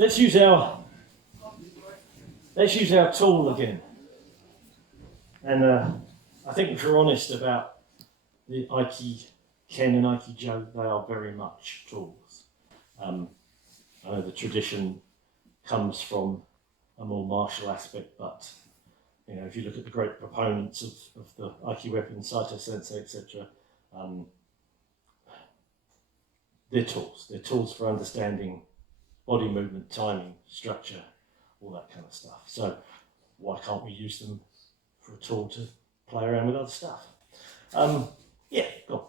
let's use our tool again. And I think if we're honest about the Aiki Ken and Aiki Jo, they are very much tools. I know the tradition comes from a more martial aspect, but you know, if you look at the great proponents of the Aiki weapon, Saito Sensei, etc., they're tools. They're tools for understanding body movement, timing, structure, all that kind of stuff. So why can't we use them for a tool to play around with other stuff? Yeah, go on.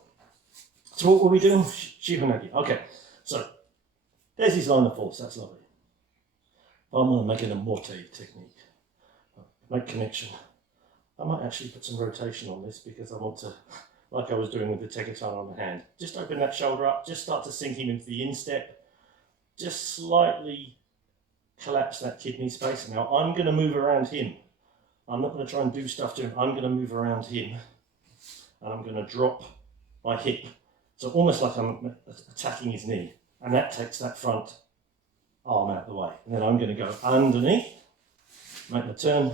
So what were we doing? Shihonage. Okay, so there's his line of force, that's lovely. I'm going to make it a morte technique. Make connection. I might actually put some rotation on this because I want to, like I was doing with the tekatana on the hand, just open that shoulder up, just start to sink him into the instep, just slightly collapse that kidney space. Now I'm going to move around him. I'm not going to try and do stuff to him. I'm going to move around him and I'm going to drop my hip. So almost like I'm attacking his knee, and that takes that front arm out of the way. And then I'm going to go underneath, make the turn,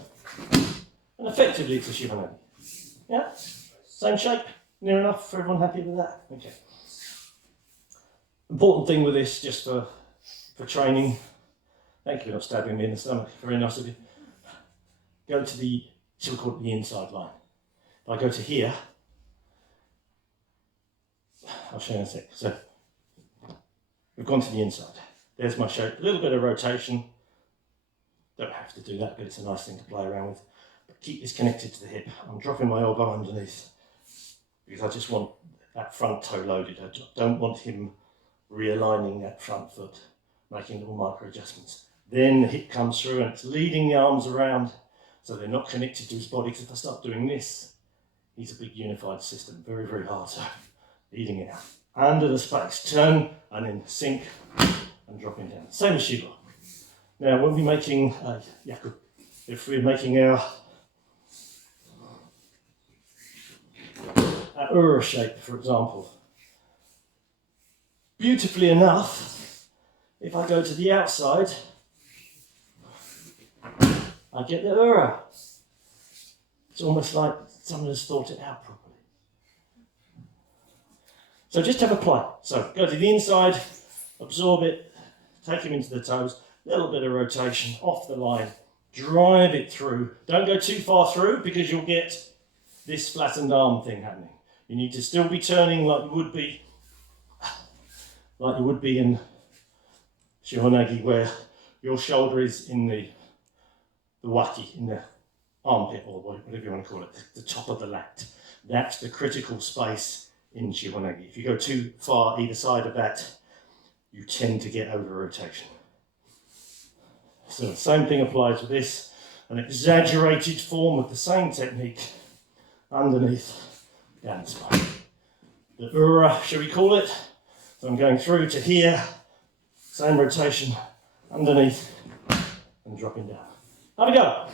and effectively it's a Shihonage. Yeah? Same shape? Near enough for everyone happy with that? Okay. Important thing with this, just for training, thank you for not stabbing me in the stomach, very nice of you. Go to the, shall we call it the inside line. If I go to here, I'll show you in a sec. So, we've gone to the inside. There's my shape, a little bit of rotation. Don't have to do that, but it's a nice thing to play around with. But keep this connected to the hip. I'm dropping my elbow underneath because I just want that front toe loaded. I don't want him realigning that front foot, making little micro adjustments. Then the hip comes through and it's leading the arms around so they're not connected to his body, because if I start doing this, he's a big unified system, very, very hard. So leading it out. Under the space, turn and then sink and dropping down. Same as Shiho. Now when we're making yaku, if we're making our ura shape, for example, beautifully enough, if I go to the outside, I get the ura. It's almost like someone has thought it out properly. So just have a play. So go to the inside, absorb it, take him into the toes, little bit of rotation off the line, drive it through. Don't go too far through because you'll get this flattened arm thing happening. You need to still be turning like you would be in Shihonage, where your shoulder is in the waki, in the armpit, or whatever you want to call it, the top of the lat. That's the critical space in Shihonage. If you go too far either side of that, you tend to get over rotation. So the same thing applies with this, an exaggerated form of the same technique underneath, down the spine. The ura, shall we call it? So I'm going through to here, same rotation, underneath, and dropping down. Have a go.